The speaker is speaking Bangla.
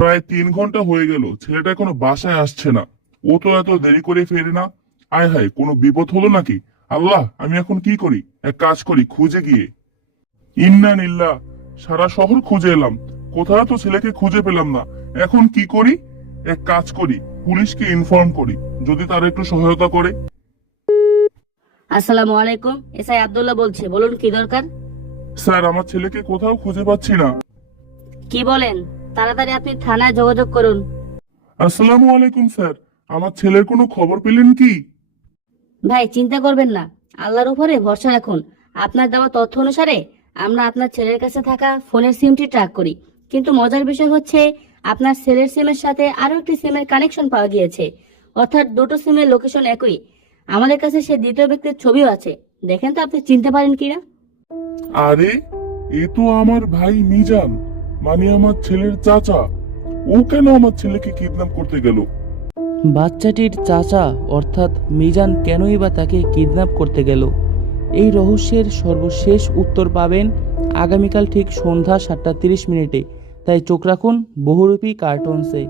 প্রায় 3 ঘন্টা হয়ে গেল, ছেলেটা এখনো বাসায় আসছে না। ও তো এত দেরি করে ফেরে না। আয় হায়, কোনো বিপদ হলো নাকি? আল্লাহ, আমি এখন কি করি? এক কাজ করি, খুঁজে গিয়ে। ইন্না নিল্লাহ। সারা শহর খুঁজে এলাম, কোথাও তো ছেলেকে খুঁজে পেলাম না। এখন কি করি? এক কাজ করি, পুলিশকে ইনফর্ম করি, যদি তারা একটু সহায়তা করে। আসসালামু আলাইকুম, এসআই আব্দুল্লাহ বলছি, বলুন কি দরকার। স্যার, আমার ছেলেকে কোথাও খুঁজে পাচ্ছি না। কি বলেন? তাড়াতাড়ি আপনি থানায় যোগাযোগ করুন। আসসালামু আলাইকুম স্যার, আমার ছেলের কোনো খবর পেলেন কি? ভাই, চিন্তা করবেন না, আল্লাহর উপরে ভরসা রাখুন। আপনার দেওয়া তথ্য অনুসারে আমরা আপনার ছেলের কাছে থাকা ফোনের সিমটি ট্র্যাক করি, কিন্তু মজার বিষয় হচ্ছে আপনার ছেলের সিমের সাথে আরো একটি সিমের কানেকশন পাওয়া গিয়েছে। অর্থাৎ দুটো সিমের লোকেশন একই। আমাদের কাছে সে দ্বিতীয় ব্যক্তির ছবিও আছে। দেখেন তো আপনি চিনতে পারেন কিনা। আরে, এ তো আমার ভাই মিজান, মানে আমার ছেলের চাচা। ও কেন আমার ছেলেকে কিডন্যাপ করতে গেল? বাচ্চাটির চাচা অর্থাৎ মিজান কেনই বা তাকে কিডন্যাপ করতে গেল, এই রহস্যের সর্বশেষ উত্তর পাবেন আগামীকাল ঠিক সন্ধ্যা 7:30 মিনিটে। তাই চোখ রাখুন বহুরূপী কার্টুনসে।